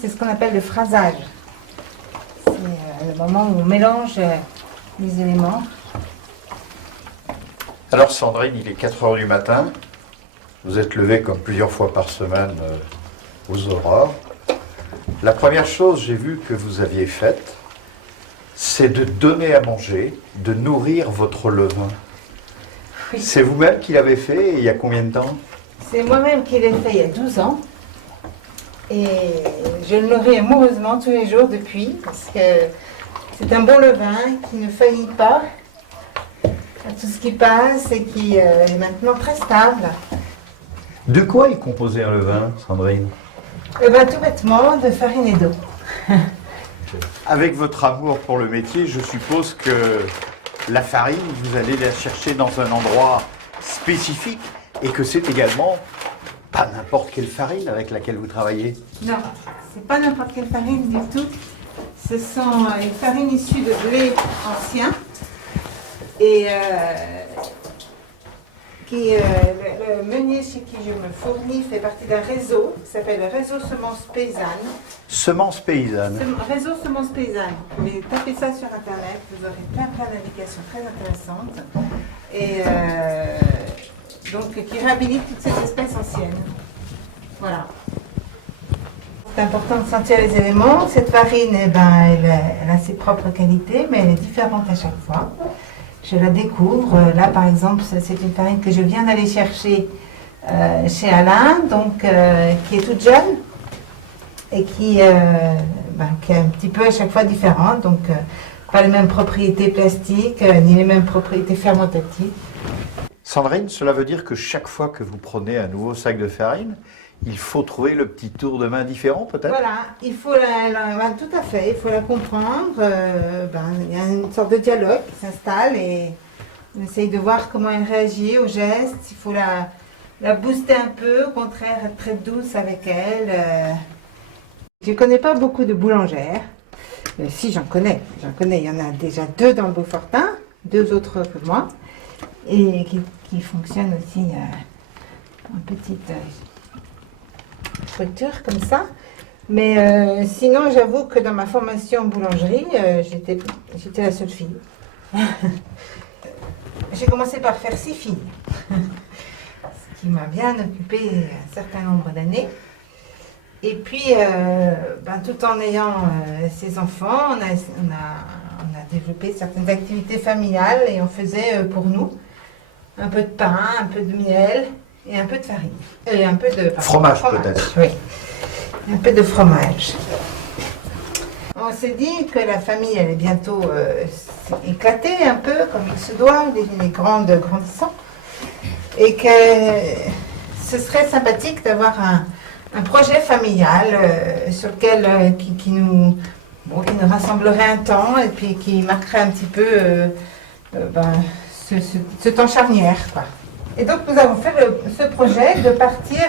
c'est ce qu'on appelle le phrasage. C'est le moment où on mélange les éléments. Alors Sandrine, il est 4 heures du matin. Vous êtes levé comme plusieurs fois par semaine aux aurores. La première chose, j'ai vu que vous aviez faite, c'est de donner à manger, de nourrir votre levain. Oui. C'est vous-même qui l'avez fait et il y a combien de temps? C'est moi-même qui l'ai fait il y a 12 ans. Et je le nourris amoureusement tous les jours depuis, parce que c'est un bon levain qui ne faillit pas à tout ce qui passe et qui est maintenant très stable. De quoi est composé un levain, Sandrine? Et bien tout bêtement, de farine et d'eau. Avec votre amour pour le métier, je suppose que la farine, vous allez la chercher dans un endroit spécifique et que c'est également pas n'importe quelle farine avec laquelle vous travaillez. Non, c'est pas n'importe quelle farine du tout. Ce sont les farines issues de blé ancien. Et le meunier chez qui je me fournis fait partie d'un réseau qui s'appelle le réseau Semences Paysannes. Semences paysannes. Réseau Semences Paysannes. Vous pouvez taper ça sur internet, vous aurez plein d'indications très intéressantes. Et donc qui réhabilite toutes ces espèces anciennes. Voilà. C'est important de sentir les éléments. Cette farine, eh ben, elle a ses propres qualités, mais elle est différente à chaque fois. Je la découvre. Là, par exemple, c'est une farine que je viens d'aller chercher chez Alain, donc, qui est toute jeune et qui est un petit peu à chaque fois différente. Donc, pas les mêmes propriétés plastiques, ni les mêmes propriétés fermentatives. Sandrine, cela veut dire que chaque fois que vous prenez un nouveau sac de farine, il faut trouver le petit tour de main différent, peut-être? Voilà, il faut tout à fait, il faut la comprendre. Il y a une sorte de dialogue qui s'installe et on essaye de voir comment elle réagit aux gestes. Il faut la booster un peu, au contraire, être très douce avec elle. Je ne connais pas beaucoup de boulangères. Si, j'en connais. Il y en a déjà 2 dans le Beaufortin, 2 autres que moi, et qui fonctionnent aussi en petite structure comme ça. Mais sinon, j'avoue que dans ma formation en boulangerie, j'étais la seule fille. J'ai commencé par faire 6 filles, ce qui m'a bien occupé un certain nombre d'années. Et puis, tout en ayant ces enfants, on a développé certaines activités familiales et on faisait pour nous un peu de pain, un peu de miel et un peu de farine. Et un peu de fromage peut-être. Oui, un peu de fromage. On s'est dit que la famille allait bientôt éclater un peu, comme il se doit, les grandes grandissant, et que ce serait sympathique d'avoir un projet familial sur lequel qui nous rassemblerait un temps et puis qui marquerait un petit peu ce temps charnière, quoi. Et donc nous avons fait ce projet de partir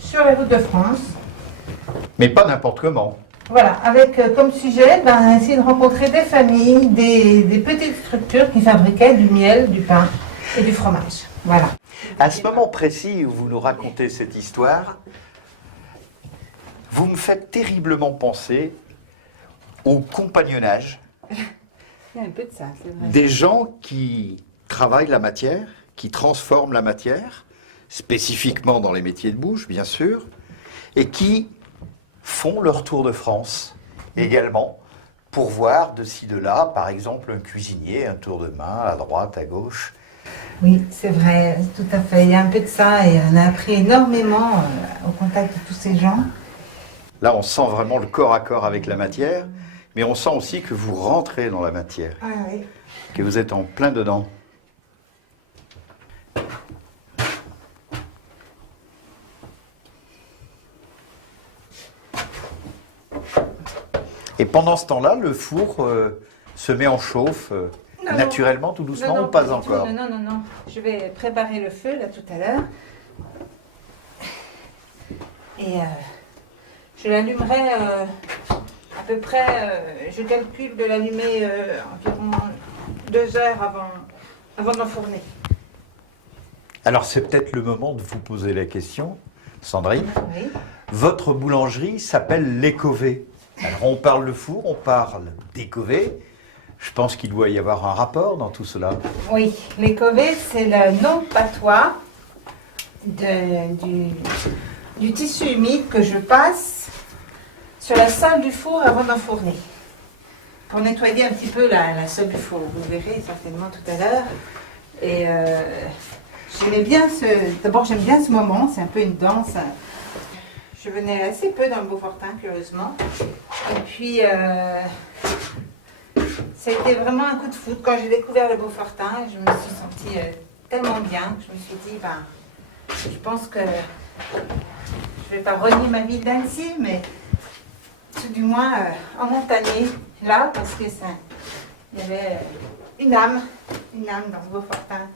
sur les routes de France. Mais pas n'importe comment. Voilà, avec comme sujet, essayer de rencontrer des familles, des petites structures qui fabriquaient du miel, du pain et du fromage. Voilà. À ce moment précis où vous nous racontez cette histoire, vous me faites terriblement penser au compagnonnage Il y a un peu de ça, c'est vrai. des gens qui travaillent la matière, qui transforment la matière, spécifiquement dans les métiers de bouche, bien sûr, et qui font leur tour de France également pour voir de ci, de là, par exemple, un cuisinier, un tour de main à droite, à gauche. Oui, c'est vrai, tout à fait. Il y a un peu de ça et on a appris énormément au contact de tous ces gens. Là, on sent vraiment le corps à corps avec la matière, mais on sent aussi que vous rentrez dans la matière, Ah oui. que vous êtes en plein dedans. Et pendant ce temps-là, le four se met en chauffe naturellement, tout doucement, ou pas encore? Non. Je vais préparer le feu, là, tout à l'heure. Et je l'allumerai à peu près, je calcule de l'allumer environ 2 heures avant d'enfourner. Alors c'est peut-être le moment de vous poser la question. Sandrine. Oui. Votre boulangerie s'appelle l'Écové. Alors on parle de four, on parle d'Écové. Je pense qu'il doit y avoir un rapport dans tout cela. Oui, l'Écové, c'est le nom patois du tissu humide que je passe sur la salle du four avant d'enfourner. Pour nettoyer un petit peu la salle du four. Vous verrez certainement tout à l'heure. Et j'aimais bien d'abord j'aime bien ce moment, c'est un peu une danse. Je venais assez peu dans le Beaufortin, curieusement. Et puis ça a été vraiment un coup de foudre. Quand j'ai découvert le Beaufortin, je me suis sentie tellement bien que je me suis dit, je pense que je ne vais pas renier ma vie d'Annecy, mais tout du moins en montagnais, là, parce que il y avait une âme dans ce Beaufortin.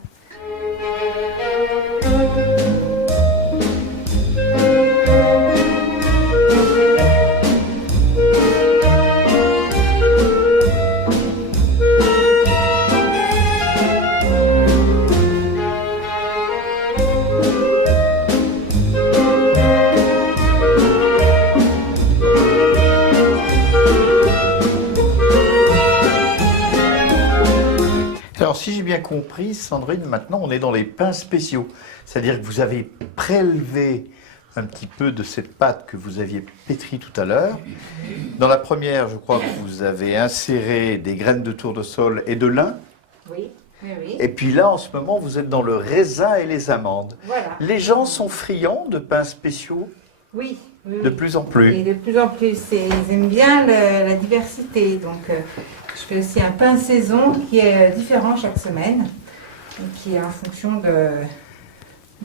Alors, si j'ai bien compris, Sandrine, maintenant on est dans les pains spéciaux. C'est-à-dire que vous avez prélevé un petit peu de cette pâte que vous aviez pétrie tout à l'heure. Dans la première, je crois que vous avez inséré des graines de tournesol et de lin. Oui, oui, oui. Et puis là, en ce moment, vous êtes dans le raisin et les amandes. Voilà. Les gens sont friands de pains spéciaux Oui, oui, de oui. plus en plus. Et de plus en plus. Et ils aiment bien la diversité. Donc, je fais aussi un pain saison qui est différent chaque semaine. Et qui est en fonction de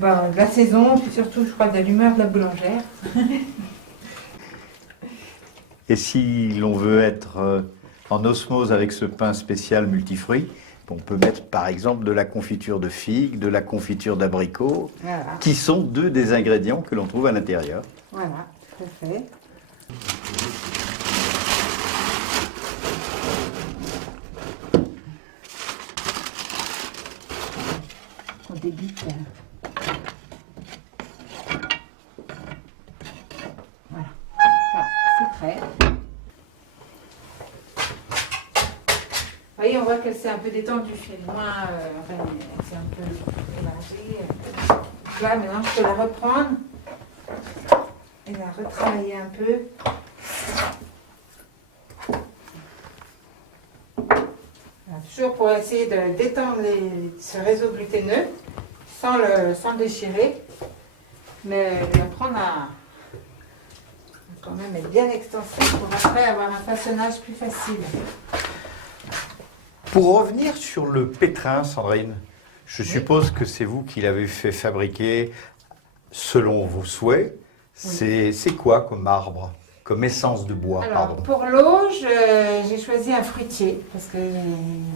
la saison, puis surtout, je crois, de l'humeur de la boulangère. Et si l'on veut être en osmose avec ce pain spécial multifruits, on peut mettre par exemple de la confiture de figues, de la confiture d'abricots, Voilà, qui sont deux des ingrédients que l'on trouve à l'intérieur. voilà, tout à fait. On débute. Voilà, c'est prêt. Vous voyez, on voit qu'elle s'est un peu détendue, elle est moins, enfin, elle s'est un peu mélangée. Là, maintenant, je peux la reprendre et la retravailler un peu. Voilà, toujours pour essayer de détendre ce réseau gluténeux sans le déchirer, mais de l'apprendre à quand même être bien extensif pour après avoir un façonnage plus facile. Pour revenir sur le pétrin, Sandrine, je suppose que c'est vous qui l'avez fait fabriquer selon vos souhaits. Oui. C'est quoi comme marbre, comme essence de bois, Alors, pardon? pour l'eau, j'ai choisi un fruitier, parce que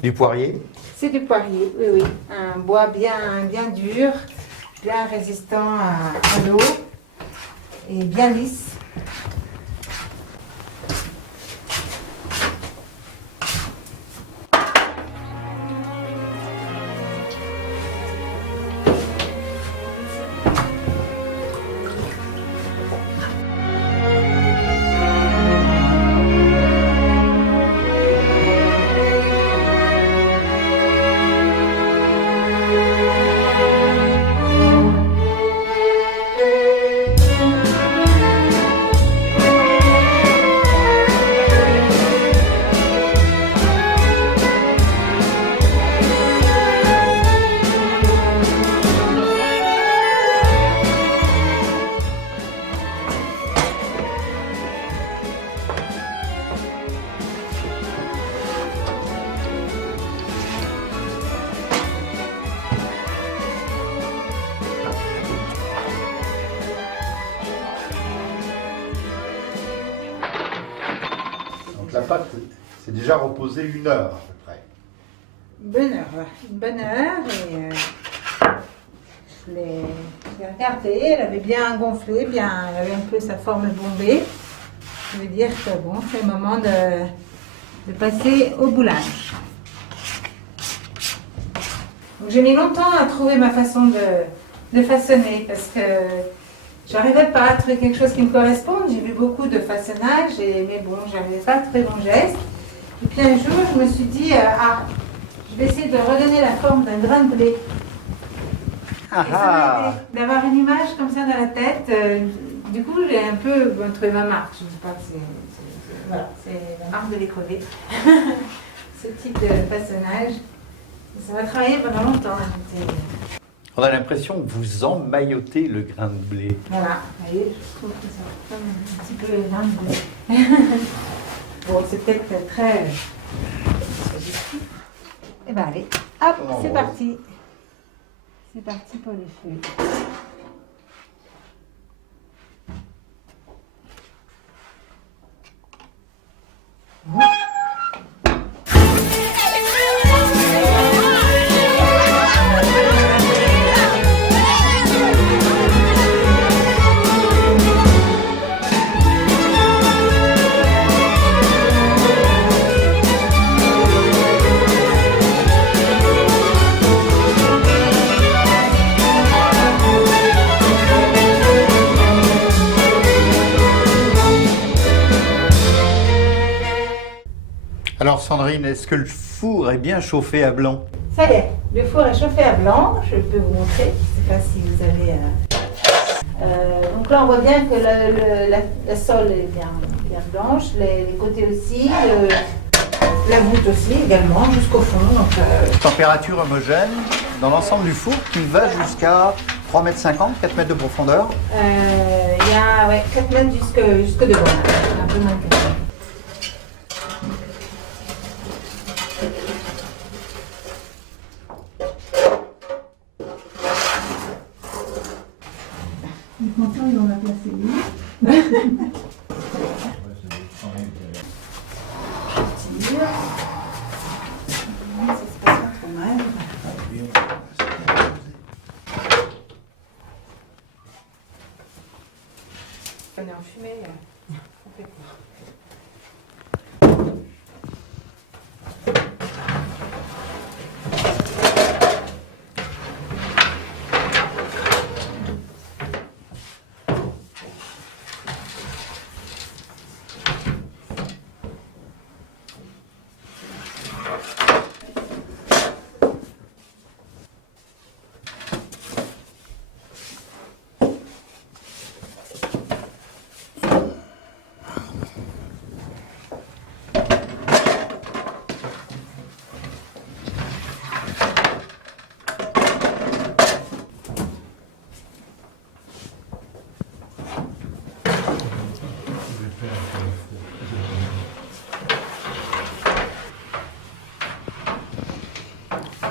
Du poirier? c'est du poirier, oui, oui. Un bois bien dur, bien résistant à l'eau et bien lisse. Donc la pâte s'est déjà reposée 1 heure à peu près. Une bonne heure et je l'ai regardée, elle avait bien gonflé, elle avait un peu sa forme bombée. Ça veut dire que bon, c'est le moment de passer au boulage. Donc, j'ai mis longtemps à trouver ma façon de façonner parce que J'arrivais pas à trouver quelque chose qui me corresponde. J'ai vu beaucoup de façonnage, mais bon, j'avais pas de très bon geste. Et puis un jour, je me suis dit, je vais essayer de redonner la forme d'un grain de blé. Ah Et ça m'a aidé d'avoir une image comme ça dans la tête. Du coup, j'ai un peu trouvé ma marque. Je ne sais pas, voilà, c'est la marque de l'écolier. Ce type de façonnage. Ça va travailler pendant longtemps. On a l'impression que vous emmaillotez le grain de blé. Voilà, vous voyez, je trouve que ça va comme un petit peu le grain de blé. Bon, c'est peut-être très... Eh bien, allez, hop, c'est parti. C'est parti pour les feuilles. Alors Sandrine, est-ce que le four est bien chauffé à blanc? Ça y est, le four est chauffé à blanc. Je peux vous montrer. Je ne sais pas si vous avez... donc là, on voit bien que la sole est bien blanche, les côtés aussi, la voûte aussi également, jusqu'au fond. Donc, Température homogène dans l'ensemble du four qui va jusqu'à 3,50 m, 4 mètres de profondeur. il y a 4 mètres jusque devant, un peu moins de 4 mètres. Maintenant, il en a placé lui. Ça se passe pas trop mal. On est en fumée complètement.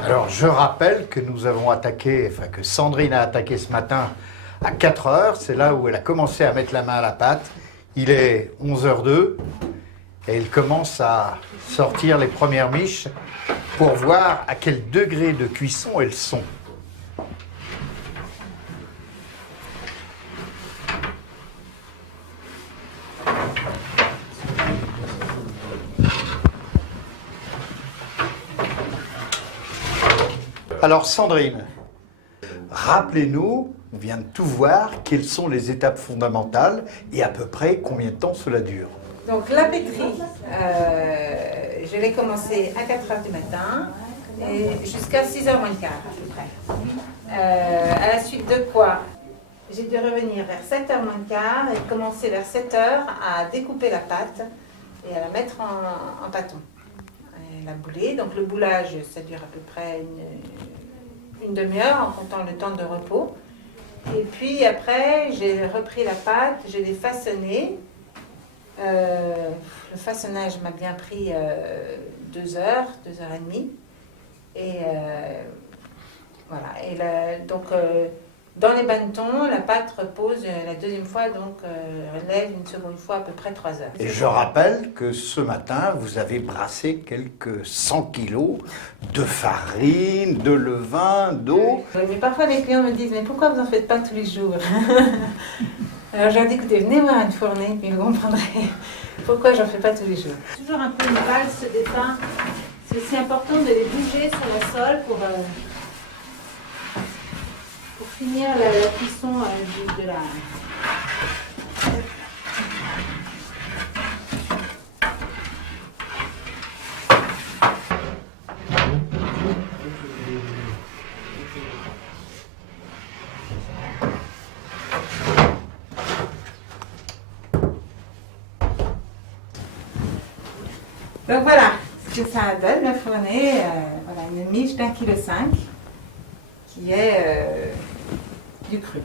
Alors je rappelle que nous avons attaqué, enfin que Sandrine a attaqué ce matin à 4 heures, c'est là où elle a commencé à mettre la main à la pâte. Il est 11h02 et il commence à sortir les premières miches pour voir à quel degré de cuisson elles sont. Alors Sandrine, rappelez-nous, on vient de tout voir, quelles sont les étapes fondamentales et à peu près combien de temps cela dure. Donc la pétrie, je l'ai commencé à 4 h du matin et jusqu'à 6 h moins le quart à peu près. À la suite de quoi, j'ai dû revenir vers 7 h moins le quart et commencer vers 7 h à découper la pâte et à la mettre en pâton. Et la bouler, donc le boulage ça dure à peu près une demi-heure en comptant le temps de repos. Et puis après, j'ai repris la pâte, je l'ai façonnée. Le façonnage m'a bien pris 2 heures, 2 heures et demie. Et voilà. Et donc, dans les bannetons, la pâte repose la deuxième fois, donc relève une seconde fois à peu près 3 heures. Et je rappelle que ce matin, vous avez brassé quelques 100 kilos de farine, de levain, d'eau. Mais parfois les clients me disent, mais pourquoi vous n'en faites pas tous les jours? Alors j'ai dit, écoutez, venez voir une fournée, puis vous comprendrez pourquoi j'en fais pas tous les jours. Toujours un peu une valse des pains. C'est aussi important de les bouger sur la sole pour finir la cuisson Donc voilà ce que ça donne le fourné. Voilà, une miche d'1,5 kg qui est du cru.